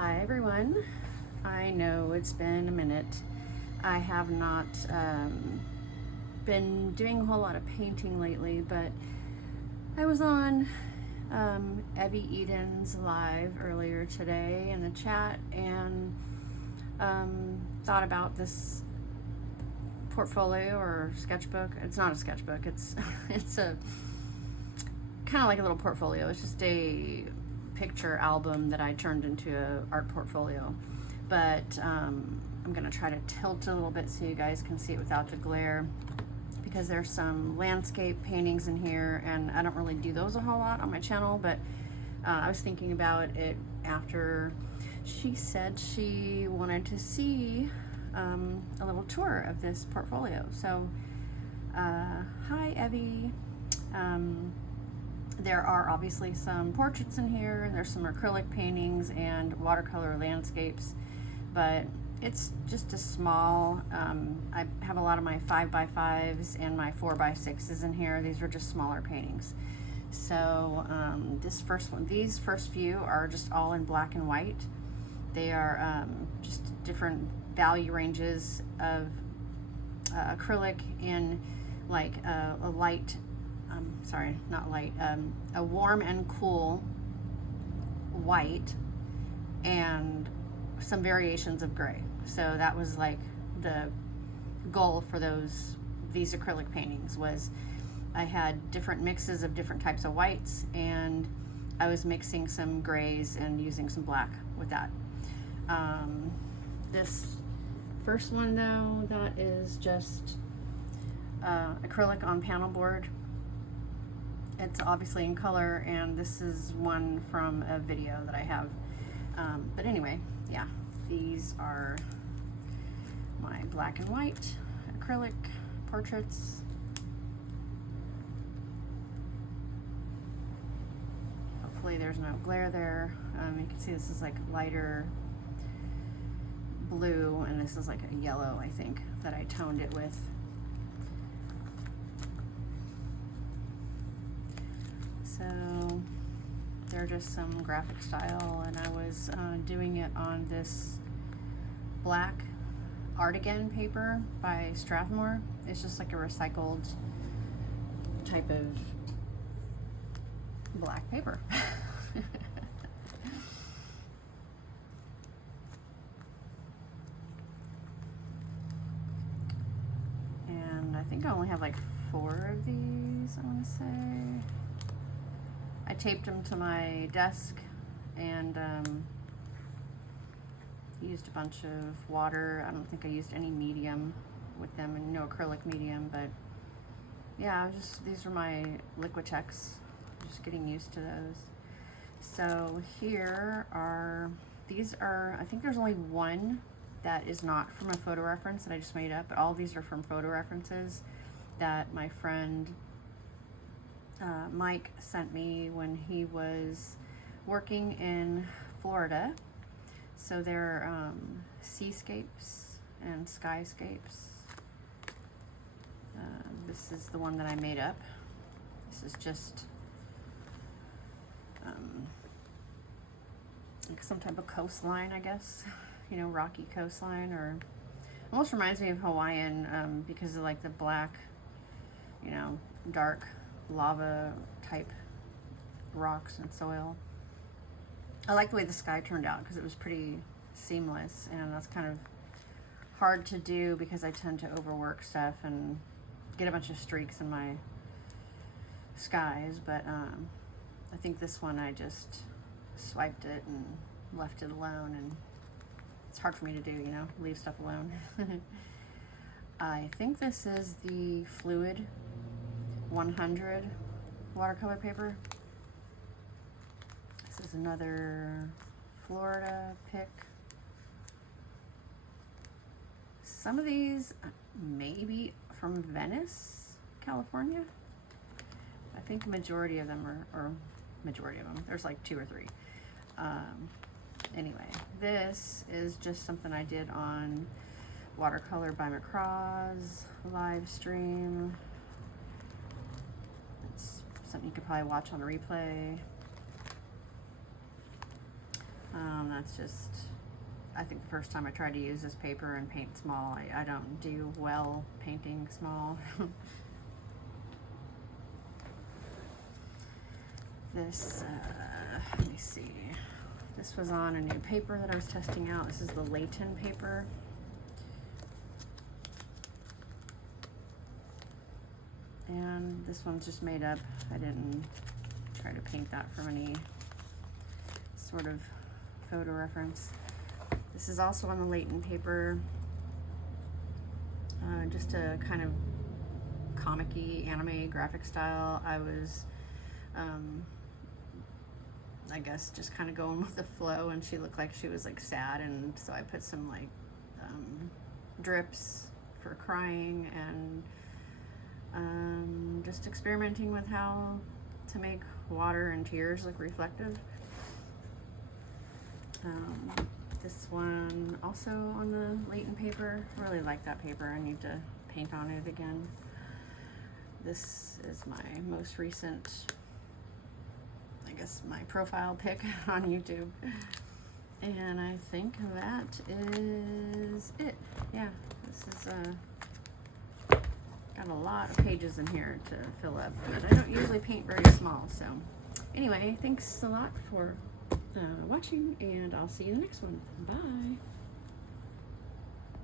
Hi everyone. I know it's been a minute. I have not been doing a whole lot of painting lately, but I was on Evie Eden's live earlier today in the chat and thought about this portfolio or sketchbook. It's not a sketchbook. It's it's a kind of like a little portfolio. It's just a picture album that I turned into an art portfolio, but I'm gonna try to tilt a little bit so you guys can see it without the glare, because there's some landscape paintings in here and I don't really do those a whole lot on my channel, but I was thinking about it after she said she wanted to see a little tour of this portfolio. So hi Evie. There are obviously some portraits in here, and there's some acrylic paintings and watercolor landscapes, but it's just a small, I have a lot of my 5x5s and my 4x6s in here. These are just smaller paintings. So this first one, these first few are just all in black and white. They are just different value ranges of acrylic in like a light, sorry, not light, a warm and cool white and some variations of gray. So that was like the goal for these acrylic paintings, was I had different mixes of different types of whites, and I was mixing some grays and using some black with that. This first one though, that is just acrylic on panel board. It's obviously in color, and this is one from a video that I have. But anyway, yeah, these are my black and white acrylic portraits. Hopefully there's no glare there. You can see this is like lighter blue, and this is like a yellow, I think, that I toned it with. So they're just some graphic style, and I was doing it on this black Artigan paper by Strathmore. It's just like a recycled type of black paper. And I think I only have like 4 of these, I want to say. I taped them to my desk and used a bunch of water. I don't think I used any medium with them, and no acrylic medium, but yeah, these are my Liquitex, just getting used to those. So here are, these are, I think there's only one that is not from a photo reference that I just made up, but all these are from photo references that my friend Mike sent me when he was working in Florida. So they're seascapes and skyscapes. This is the one that I made up. This is just like some type of coastline, I guess. You know, rocky coastline, or almost reminds me of Hawaiian because of like the black, you know, dark lava type rocks and soil. I like the way the sky turned out because it was pretty seamless, and that's kind of hard to do because I tend to overwork stuff and get a bunch of streaks in my skies. But I think this one I just swiped it and left it alone, and it's hard for me to do, you know, leave stuff alone. I think this is the Fluid 100 watercolor paper. This is another Florida pick. Some of these may be from Venice, California. I think a majority of them or majority of them, there's like 2 or 3. Anyway, this is just something I did on Watercolor by McCraw's live stream. Something you could probably watch on a replay. one that's just, I think the first time I tried to use this paper and paint small, I don't do well painting small. This, let me see. This was on a new paper that I was testing out. This is the Layton paper. And this one's just made up. I didn't try to paint that from any sort of photo reference. This is also on the Layton paper. Just a kind of comic-y anime graphic style. I was, I guess, just kind of going with the flow, and she looked like she was like sad, and so I put some like drips for crying, and just experimenting with how to make water and tears look reflective. This one also on the Layton paper. I really like that paper. I need to paint on it again. This is my most recent, I guess, my profile pic on YouTube. And I think that is it. Yeah, this is got a lot of pages in here to fill up, but I don't usually paint very small. So anyway, thanks a lot for watching, and I'll see you in the next one. Bye.